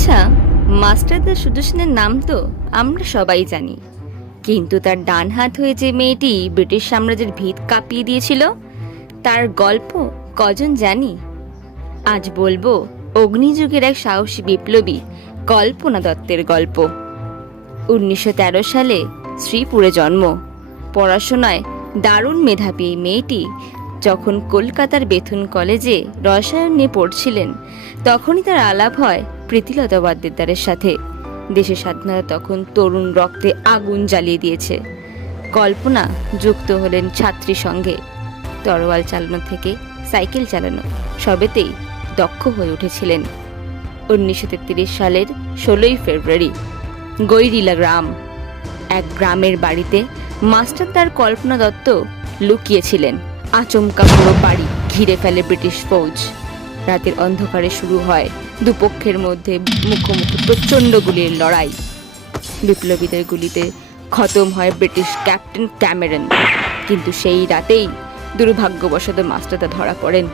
আচ্ছা, মাস্টারদা সুদর্শনের নাম তো আমরা সবাই জানি, কিন্তু তার ডান হাত হয়ে যে মেয়েটি ব্রিটিশ সাম্রাজ্যের ভিত কাঁপিয়ে দিয়েছিল, তার গল্প কজন জানি? আজ বলবো অগ্নিযুগের এক সাহসী বিপ্লবী কল্পনা দত্তের গল্প। 1913 সালে শ্রীপুরে জন্ম। পড়াশোনায় দারুণ মেধাবী এই মেয়েটি যখন কলকাতার বেথুন কলেজে রসায়ন নিয়ে পড়ছিলেন, তখনই তার আলাপ হয় প্রীতিলতা ওয়াদ্দেদারের সাথে। দেশের স্বাধীনতা তখন তরুণ রক্তে আগুন জ্বালিয়ে দিয়েছে। কল্পনা যুক্ত হলেন ছাত্রী সঙ্গে। তরোয়াল চালানো থেকে সাইকেল চালানো সবেতেই দক্ষ হয়ে উঠেছিলেন। 1933 সালের 16 ফেব্রুয়ারি গৈরিলা গ্রাম, এক গ্রামের বাড়িতে মাস্টারদার কল্পনা দত্ত লুকিয়েছিলেন। আচমকা পুরো বাড়ি ঘিরে ফেলে ব্রিটিশ ফৌজ। রাতের অন্ধকারে শুরু হয় দুপক্ষের মধ্যে মুখোমুখি প্রচণ্ড গুলির লড়াই। বিপ্লবীদের গুলিতে খতম হয় ব্রিটিশ ক্যাপ্টেন ক্যামেরন, কিন্তু সেই রাতেই দুর্ভাগ্যবশত মাস্টারদা ধরা পড়েন।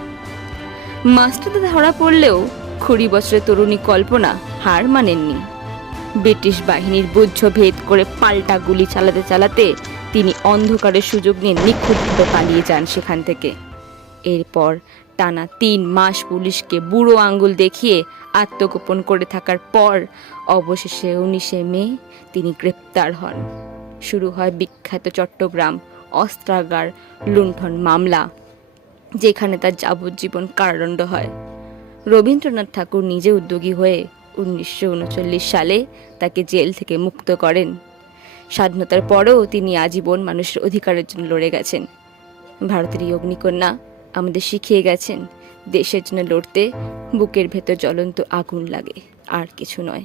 মাস্টারদা ধরা পড়লেও 20 বছরের তরুণী কল্পনা হার মানেননি। ব্রিটিশ বাহিনীর বুদ্ধ ভেদ করে পাল্টা গুলি চালাতে চালাতে তিনি অন্ধকারের সুযোগ নিয়ে নিখুঁতভাবে পালিয়ে যান সেখান থেকে। এরপর টানা 3 মাস পুলিশকে বুড়ো আঙ্গুল দেখিয়ে আত্মগোপন করে থাকার পর অবশেষে 19 মে তিনি গ্রেপ্তার হন। শুরু হয় বিখ্যাত চট্টগ্রাম অস্ত্রাগার লুণ্ঠন মামলা, যেখানে তার যাবজ্জীবন কারাদণ্ড হয়। রবীন্দ্রনাথ ঠাকুর নিজে উদ্যোগী হয়ে 1939 সালে তাকে জেল থেকে মুক্ত করেন। স্বাধীনতার পরেও তিনি আজীবন মানুষের অধিকারের জন্য লড়ে গেছেন। ভারতের এই অগ্নিকন্যা আমাদের শিখিয়ে গেছেন, দেশের জন্য লড়তে বুকের ভেতর জ্বলন্ত আগুন লাগে, আর কিছু নয়।